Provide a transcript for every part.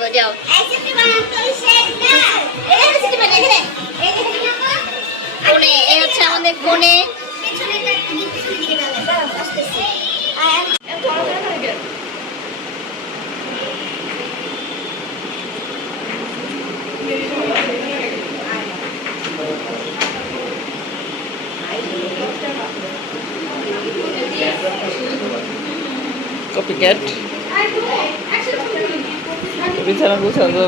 দিব যাও কোনে এই হচ্ছে আমাদের কোনে Copycat. Bicara gue satu.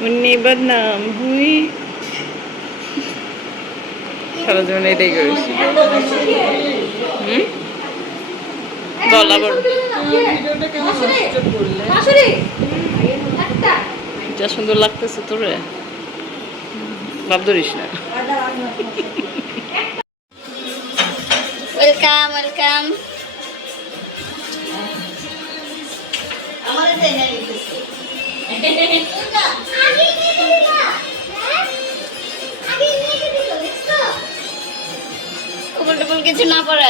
Munni বদনাম এটাই করেছি। হুম? আবার। যা সুন্দর লাগতেছে তোরে। ভাব ধরিস না। ওয়েলকাম ওয়েলকাম কুবুল টুবুল কিছু না পড়ে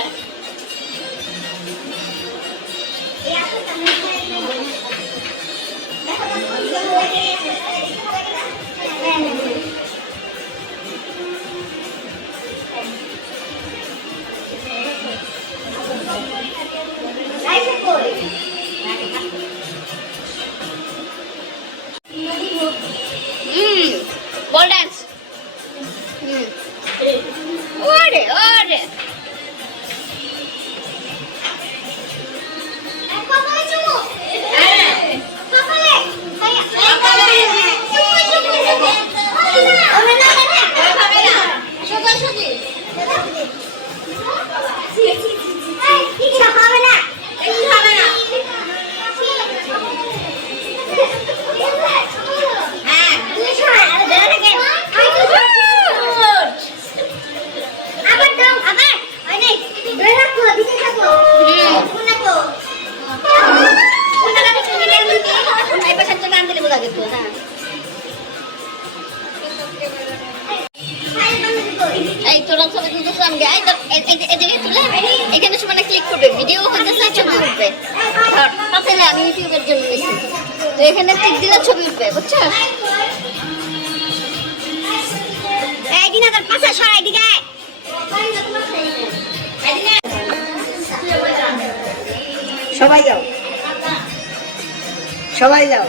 বল আমি ইউটিউবের জন্য তো এখানে দিলে ছবি উঠবে, বুঝছ? এই দিন আদার পাশে সরাই দিকে সবাই যাও। সবাই যাও।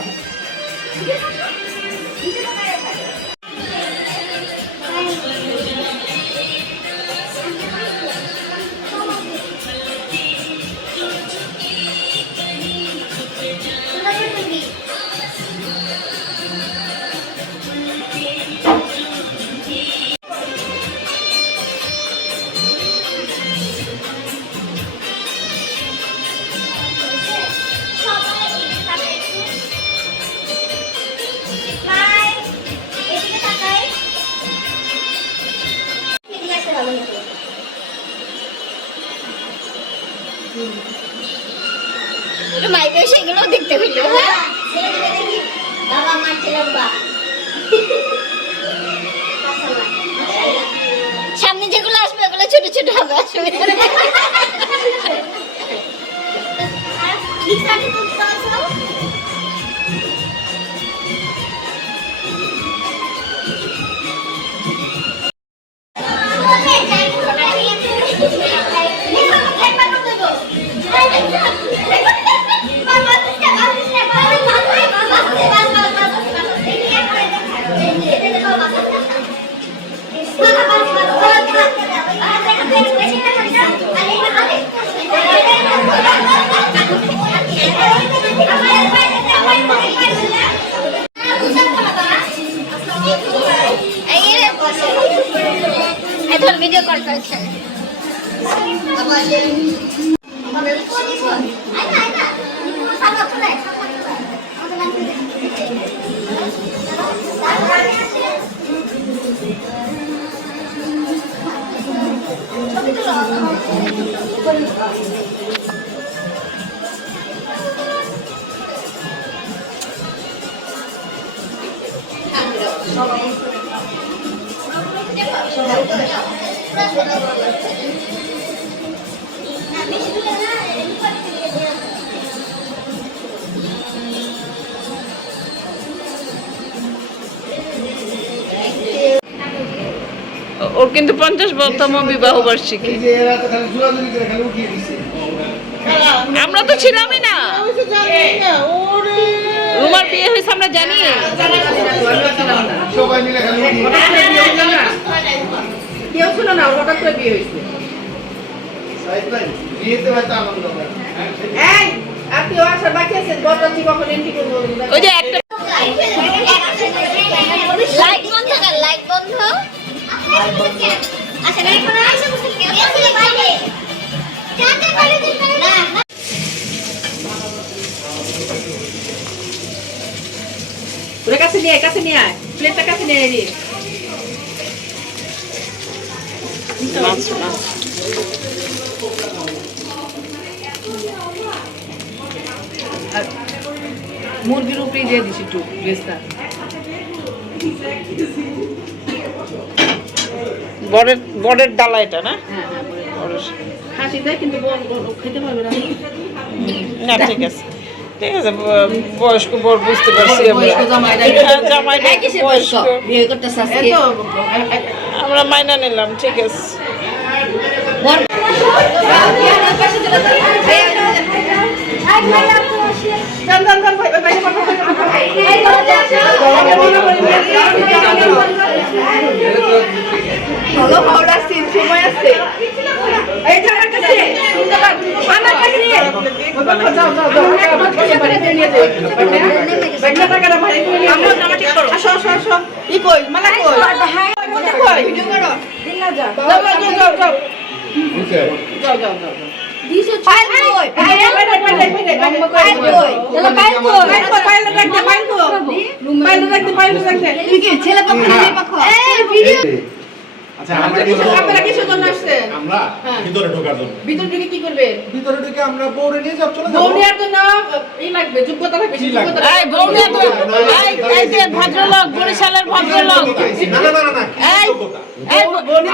Gracias. ওর কিন্তু পঞ্চাশ বতম বিবাহ বার্ষিকী। যে আমরা তো ছিলামই না। রুমার বিয়ে হয়েছে আমরা জানি। সবাই মিলে খালি উঠিয়ে কেউ ছিল না হঠাৎ করে বিয়ে হয়েছে। সাইড লাইন বিয়েতে হয়তো আনন্দ হয় এই আর কেউ আসার বাকি আছে বরযাত্রী কখন এন্ট্রি করব ওই যে একটা লাইট বন্ধ কর লাইট বন্ধ আচ্ছা না এখন আইসা বসে কেউ আছে বাইরে যাতে বাইরে না না ওর কাছে নিয়ে কাছে নিয়ে আয়। কাছে নিয়ে মাছ মুরগির উপরে দিয়ে দিছি একটু ড্রেসটা বরের বরের ডালা এটা না? হ্যাঁ হ্যাঁ না। না ঠিক আছে। ঠিক আছে বয়স্ক বর বুঝতে পারছি আমরা। হ্যাঁ, আমরা মাইনা নিলাম ঠিক আছে। ভালো হাওড়া সিন সময় আছে ই কই ছেলে পক্ষ আমরা আপনারা কিছু আপনারা কিসের জন্য আসছেন আমরা হ্যাঁ। ভিতরে ঢোকার জন্য ভিতর দিকে কি করবে ভিতরে ঢুকে আমরা বউরে নিয়ে যাব চলে যাব বউ নেওয়ার জন্য ই লাগবে যোগ্যতা লাগবে যোগ্যতা এই বৌনিয়া তো এই এই যে ভদ্রলোক বরিশালের ভদ্রলোক না না না না না এই এই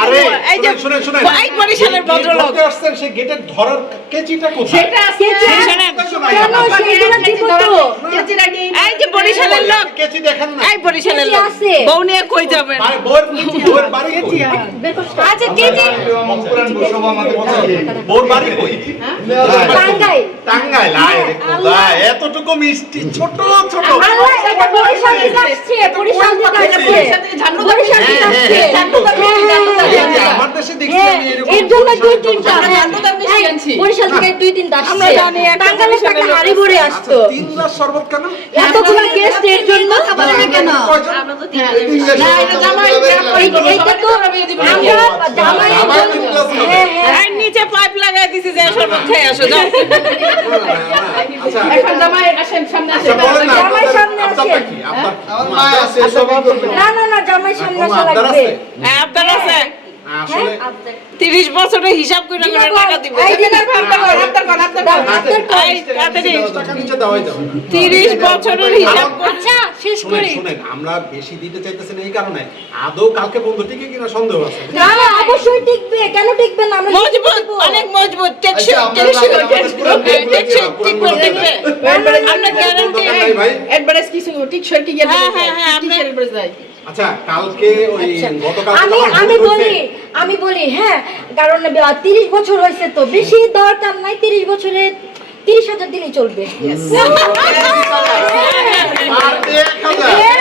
আরে এই যে শুনেন শুনেন এই বরিশালের ভদ্রলোক ঢুকতে আসছেন সেই গেটের ধরার কেচিটা কোথায় সেটা আছে শোনেন, কেন সেগুলো ঠিক তো কেচি রাখি এই যে বরিশালের লোক কেচি দেখেন না এই বরিশালের লোক বউ নিয়ে কই যাবেন বউর বউর বাড়ি কই আচ্ছা বাড়ি কই টাঙ্গাই এতটুকু মিষ্টি ছোট ছোট বরিশাল থেকে আসছে বরিশাল থেকে আসছে ঝান্ডু বরিশাল থেকে আসছে এই আমার দেশে দেখছি আমি এরকম এর জন্য দুই তিনটা আমরা বেশি আনছি। বরিশাল থেকে দুই তিনটা আসছে আমরা জানি একটা টাকা হাড়ি ভরে আসতো আচ্ছা, তিন গ্লাস শরবত কেন এতগুলো গেস্ট এর জন্য কেন কয়জন? না এটা জামাই এই- তো হ্যাঁ হ্যাঁ। নিচে পাইপ লাগাই দিছি যে শরবত খেয়ে আসো যাও। আচ্ছা এখন জামাই আসেন সামনে আসেন। না জামাই সামনে আসেন। আপনার আমার মা আছে না না না জামাই সামনে আসা লাগবে। হ্যাঁ, আপনার আছে। আসলে তিরিশ বছরে হিসাব করে করে। টাকা দিবে। কর কর কর কর। টাকা। তিরিশ বছরের হিসাব আচ্ছা শেষ শুনেন আমরা বেশি দিতে চাইতেছি না এই কারণে। আদৌ কালকে বন্ধু টিকে কিনা সন্দেহ আছে? না অবশ্যই টিকবে। কেন টিকবে না? আমরা মজবুত অনেক মজবুত। টেকসই টেকসই টেকসই টিকবে টিকবে আমরা গ্যারান্টি অ্যাডভারেজ কিছু ঠিক সই হ্যাঁ, হ্যাঁ, হ্যাঁ, আপনি- অ্যাডভারেজ দেয়। আচ্ছা কালকে ওই গতকাল আমি আমি বলি আমি বলি হ্যাঁ কারণ তিরিশ বছর হয়েছে তো বেশি দরকার নাই তিরিশ বছরে তিরিশ হাজার দিনই চলবে আর এক হাজার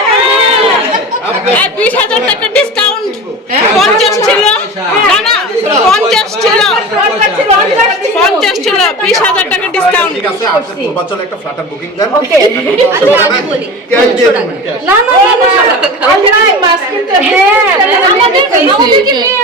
আপনি- এই বিশ হাজার টাকা ডিসকাউন্ট পঞ্চাশ ছিল না না পঞ্চাশ ছিল পঞ্চাশ ছিল বিশ হাজার টাকা ডিসকাউন্ট ঠিক আছে আপনি পূর্বাঞ্চলে একটা ফ্ল্যাটের বুকিং দেন। ওকে আচ্ছা আমি বলি। না না না হ্যাঁ আমাদের আমাদেরকে নিয়ে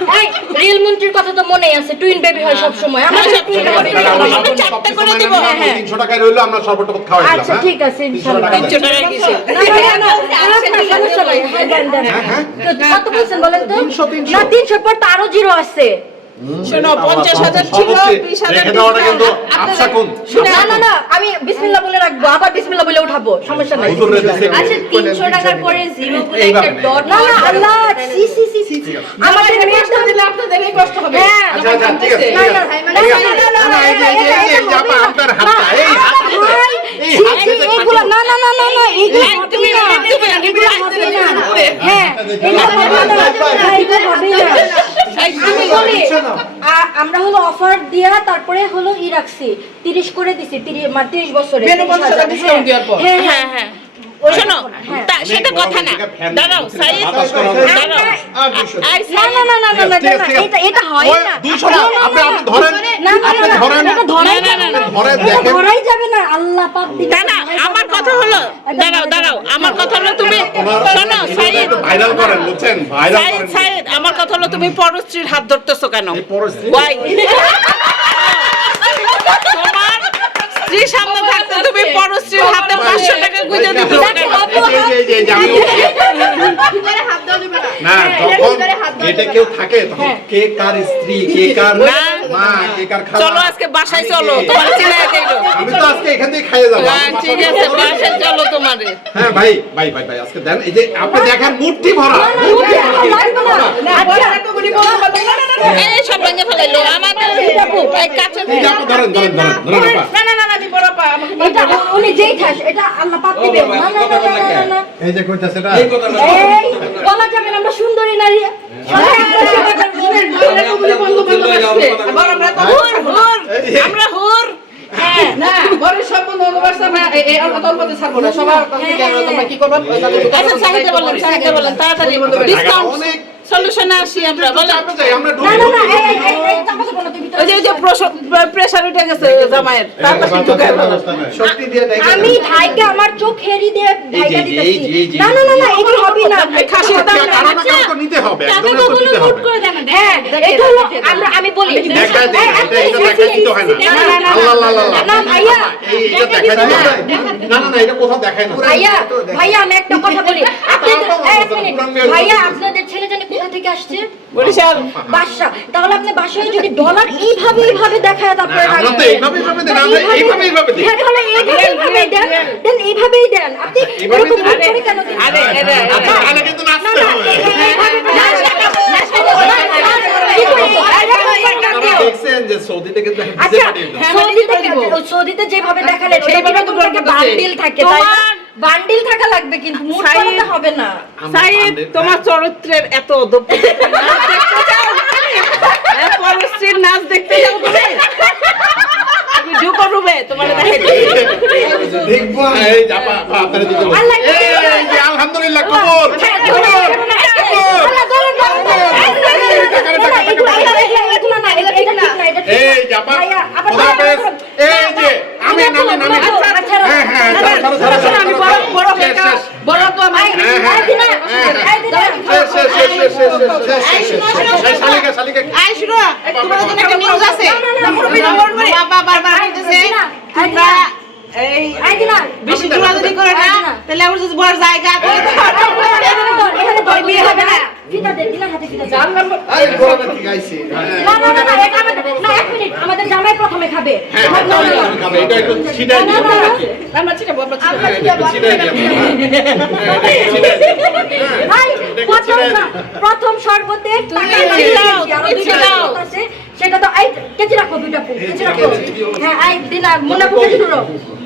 রিয়েল মন্ত্রীর কথা তো মনেই আছে টুইন বেবি হয় সব সময় আমরা সব টুইন। বেবি আমরা চারটা করে দেব হ্যাঁ। 300 টাকা রইল আমরা সর্বটা খাওয়াই দিলাম আচ্ছা হ্যাঁ? ঠিক আছে ইনশাআল্লাহ তিনশো টাকা কিসে না, না, সমস্যা নাই, হ্যাঁ, দেন, দেন। তো কত বলছেন বলেন তো 300 300 না তিনশোর পর তো আরও জিরো আছে শোনো পঞ্চাশ হাজার ছিল বিশ হাজার না না না আমি বিসমিল্লাহ বলে রাখব আবার বিসমিল্লাহ বলে উঠাবো সমস্যা নাই। আচ্ছা তিনশো টাকার পরে জিরো বলে একটা ডট না না আল্লাহ সি সি সি সি আমাদের মেয়েটা দিলে আপনাদের এই কষ্ট হবে হ্যাঁ আচ্ছা আচ্ছা ঠিক আছে না না। না না না আপনার হাতটা, এই হাতটা, এইগুলো না না না না না এইগুলো তুমি না তুমি না হ্যাঁ এগুলো হবে না আমরা হলো অফার দিয়া তারপরে হলো ই রাখছি। 30 করে দিছি 30 মানে 30 বছরে হ্যাঁ।, হ্যাঁ হ্যাঁ।, হ্যাঁ, হ্যাঁ। শোনো সেটা কথা না। দাঁড়াও সাইদ দাঁড়াও। না না না না না। এটা এটা হয় না। 200 আপনি আপনি ধরেন না না না ধরেন। এটা ধরাই না, যাবে ধরাই যাবে না। আল্লাহ পাক দিবে। না আমার কথা হলো দাঁড়াও দাঁড়াও আমার কথা হলো তুমি শোনো সাইদ। ভাইরাল করেন বুঝছেন? ভাইরাল করেন। সাইদ আমার কথা হলো তুমি পরস্ত্রীর হাত ধরতেছো কেন? পরস্ত্রী? স্ত্রীর সামনে থাকতে তুমি পরশ্রীর হাতে পাঁচশো টাকা গুঁজে দিতে এই যে, এই যে, এই যে, আমি না যখন এটা কেউ থাকে তখন কে কার স্ত্রী কে কার না। মা কে কার খালা চলো আজকে বাসায় চলো? তোমার চিনাই দিলো আমি তো আজকে এখান থেকে খাইয়ে যাব হ্যাঁ ঠিক আছে বাসায় চলো তোমারে হ্যাঁ ভাই ভাই ভাই ভাই আজকে দেন এই যে আপনি দেখেন মুঠি ভরা মুঠি ভরা এই সব ভেঙে ফেলাইলো আমাদের এই কাছে ধরেন ধরেন ধরেন ধরেন না না না না দিব রাপা আমাকে এটা উনি যেই ঠাস এটা আল্লাহ পাক দিবে না না না এই যে কইতাছে এটা এই কথা বলা যাবে না আমরা সুন্দরী নারী হ্যাঁ, হ্যাঁ। আমরা হুর হ্যাঁ না বরের সব বন্ধু অবস্থা না এই অল্পতে ছাড়বো না সবার তোমরা কি করবে আচ্ছা সাহিত্য সলিউশনে আসি আমরা বলেন ওই যে ওই যে প্রেসার উঠে গেছে জামাইয়ের তার পাশে আমি ভাইকে আমার চোখ হেরি দিয়ে ভাইকে দিতেছি না না না না এটা হবে না খাসি দাম আচ্ছা নিতে হবে একদম নিতে হবে হ্যাঁ এটা হলো আমরা আমি বলি দেখা এটা এটা দেখা দিতে হয় না আল্লাহ আল্লাহ না ভাইয়া এটা দেখা দিতে হয় না না না এটা কোথাও দেখায় না ভাইয়া ভাইয়া আমি একটা কথা বলি আপনি ভাইয়া আপনাদের ছেলে জানে কোথা থেকে আসছে? বরিশাল। বাদশা তাহলে আপনি বাসায় যদি ডলার এইভাবে এইভাবে দেখায় তারপরে এইভাবে এইভাবে এইভাবে দেন দেন এইভাবেই দেন। আপনি এরকম আচ্ছা, সৌদিতে যেভাবে দেখালেন সেভাবে তো দিল থাকে তাই বান্ডিল থাকা লাগবে কিন্তু মুড করাতে হবে না সাইদ তোমার চরিত্রের এত পরশ্রীর নাচ দেখতে যাও তুমি তোমার এই আপনারা এই আলহামদুলিল্লাহ কবুল এই এই যে আমি বড় বড় ছিটাই প্রথম সর্বতে সেটা তো আই কেচি রাখো দুইটা কেচি হ্যাঁ আই দিলা মুনাফু কেচি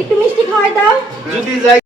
একটু মিষ্টি খাওয়াই দাও। যদি যাই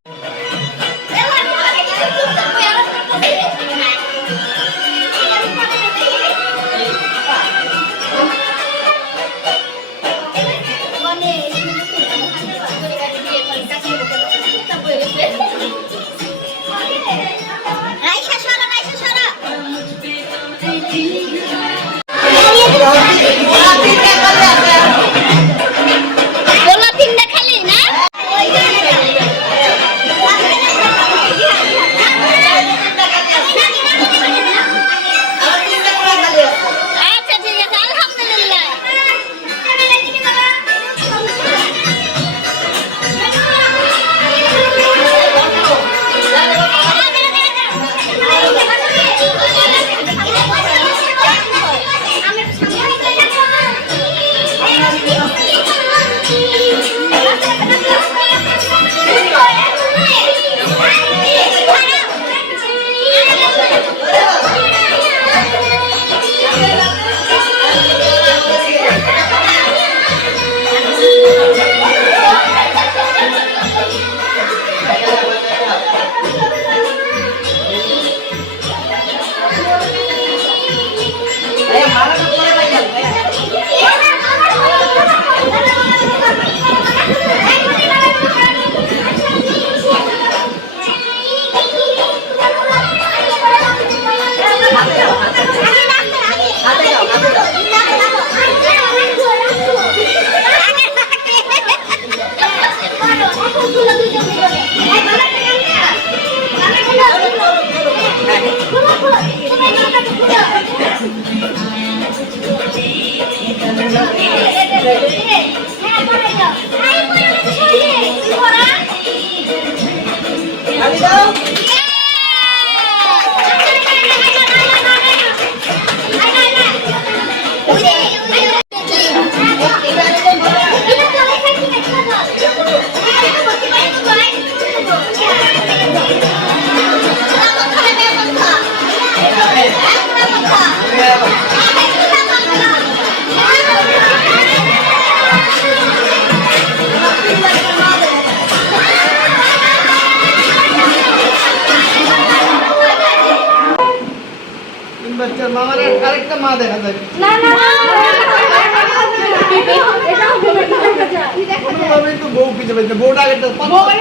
মোবাইল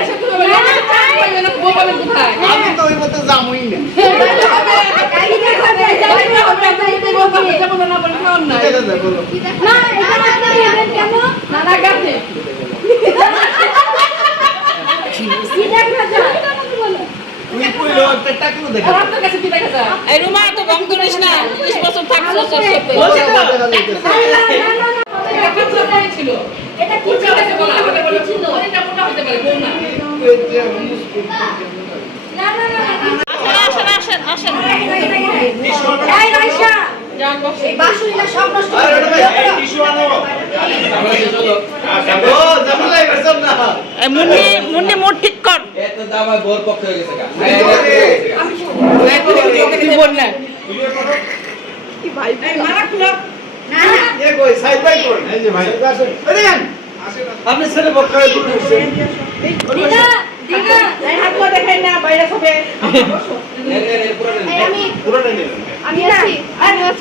পাইবে না বউ পাবেন কোথায় আমি তো ওই মতো যামই না দেখা যায় না না রুমা তো গম করিস না 30 বছর এটা কিচ্ছু ছিল এটা কি ঠিক আছে বলো আমাকে ছিল এটা মোটা হতে পারে বউ না না না না আসেন আসেন আসেন এই এই বাসুরিটা সব নষ্ট আরে করে ভাই না মুন্নি মুন্নি মুড ঠিক কর। এত দামা বোর পক্ষ হয়ে গেছে গা। এ কই সাইড বাই কই এই যে ভাই। আরে আপনি ছেলে পক্ষ দূর হইছেন দিনা দিনা হাত পা দেখাই না বাইরে সবে পুরোটা নেবেন আমি আছি আমি আছি না না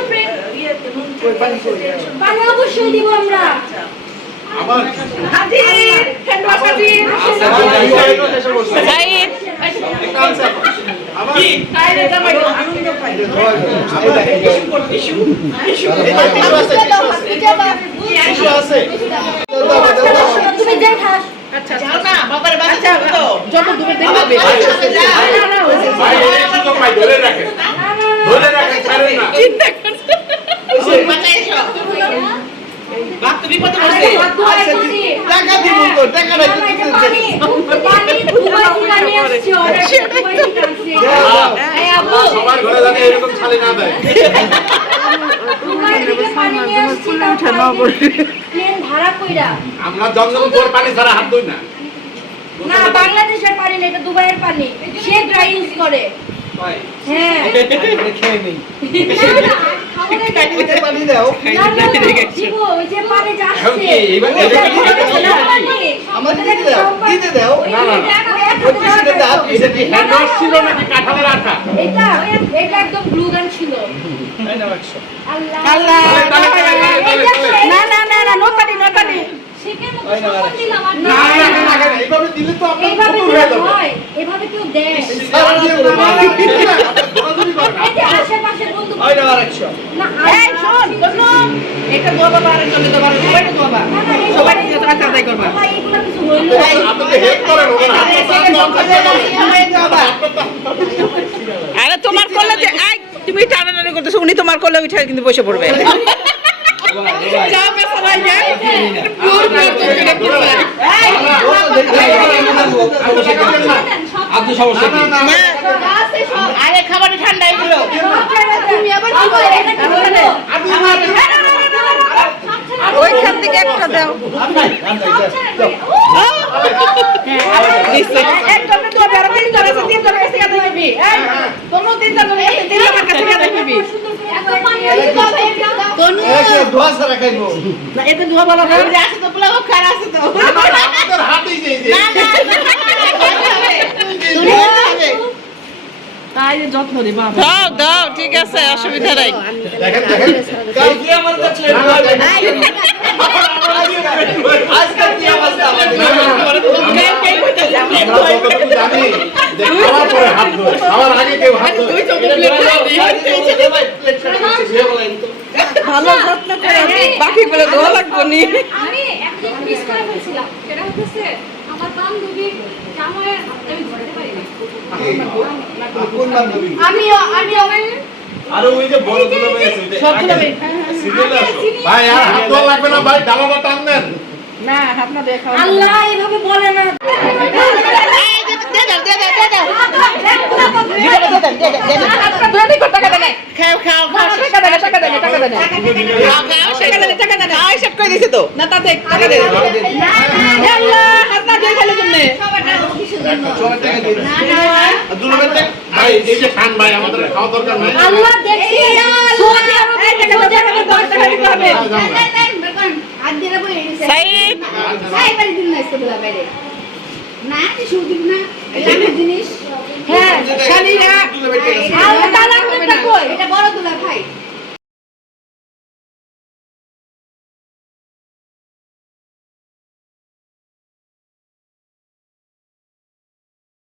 ফ্রেন্ড পানি অবশ্যই দিব আমরা আমার হাজির হ্যান্ডওয়াশ হাজির সাইদ আমার সাইদে জামাই আনন্দ পাই টিস্যু আছে তুমি যাই খাস আচ্ছা না বাবার বাচ্চা তো যত দূরে দেখবে ধরে রাখেন ধরে রাখেন ছাড়েন না চিন্তা করছে সবার ঘরে জানি এরকম ছালি না দেয়। দুবাই থেকে পানি নিয়ে আসছি প্লেন ভাড়া কইরা। আমরা তোর পানি ছাড়া হাত ধুই না। না বাংলাদেশের পানি না এটা দুবাইয়ের পানি। সে ড্রাই ইউজ করে। হ্যাঁ। খেয়ে নেই। না, না, না, না, নোটানি নোটানি এইভাবে দিলে তো আপনার এভাবে কেউ দেয়। আর তোমার করলে যে আই তুমি টানাটানি করতেছো উনি তোমার করলে উঠে কিন্তু বসে পড়বে সমস্যা কি আরে খাবারই ঠান্ডা এগুলো তুমি আবার কি করে এটা কি হলো ওইখান থেকে একটা দাও এত ধোয়া বলা আছে তো পোলা খারাপ আছে তো হাতেই। তাই যত্ন দিবা দাও দাও ঠিক আছে অসুবিধা নাই। ভালো যত্ন করে বাকি গুলো দোয়া লাগবে নি। আমি একদিন মিস করে ফেলছিলাম। সেটা হচ্ছে আমার বান্ধবীর জামাইয়ের হাতটা আমি ধরতে পারি না কোন বান্ধবী? আমি আমি আমার আরও ওই যে বড়গুলো হয়েছে সবগুলো সিরিয়াল আসো ভাই আর হাত ধোয়া লাগবে না ভাই ডালাটা টান দেন না আপনার দেখা আল্লাহ এইভাবে বলে না খাও খাও খাও টাকা দেন টাকা দেন কই দিছে তো না আল্লাহ হাত না দিয়ে খেলে তুমি ভাই এই যে ভাই